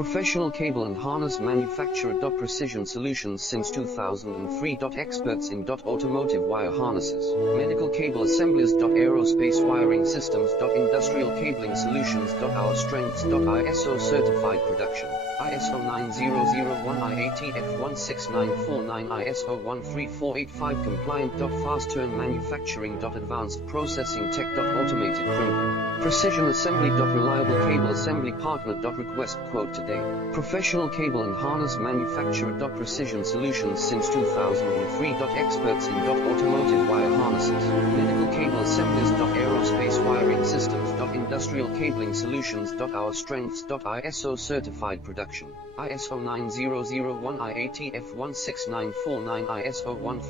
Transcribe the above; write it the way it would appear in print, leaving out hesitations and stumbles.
Professional cable and harness manufacturer. Precision solutions since 2003. Experts in automotive wire harnesses, medical cable assemblies. Aerospace wiring systems. Industrial cabling solutions. Our strengths. ISO certified production. ISO 9001 IATF 16949 ISO 13485 compliant. Fast turn manufacturing. Advanced processing tech. Automated crimping. Precision assembly. Reliable cable assembly partner. Request quote today. Professional cable and harness manufacturer. Precision solutions since 2003. Experts in automotive wire harnesses, medical cable assemblies. Aerospace wiring systems. Industrial cabling solutions. Our strengths. ISO certified production. ISO 9001 IATF 16949 ISO 13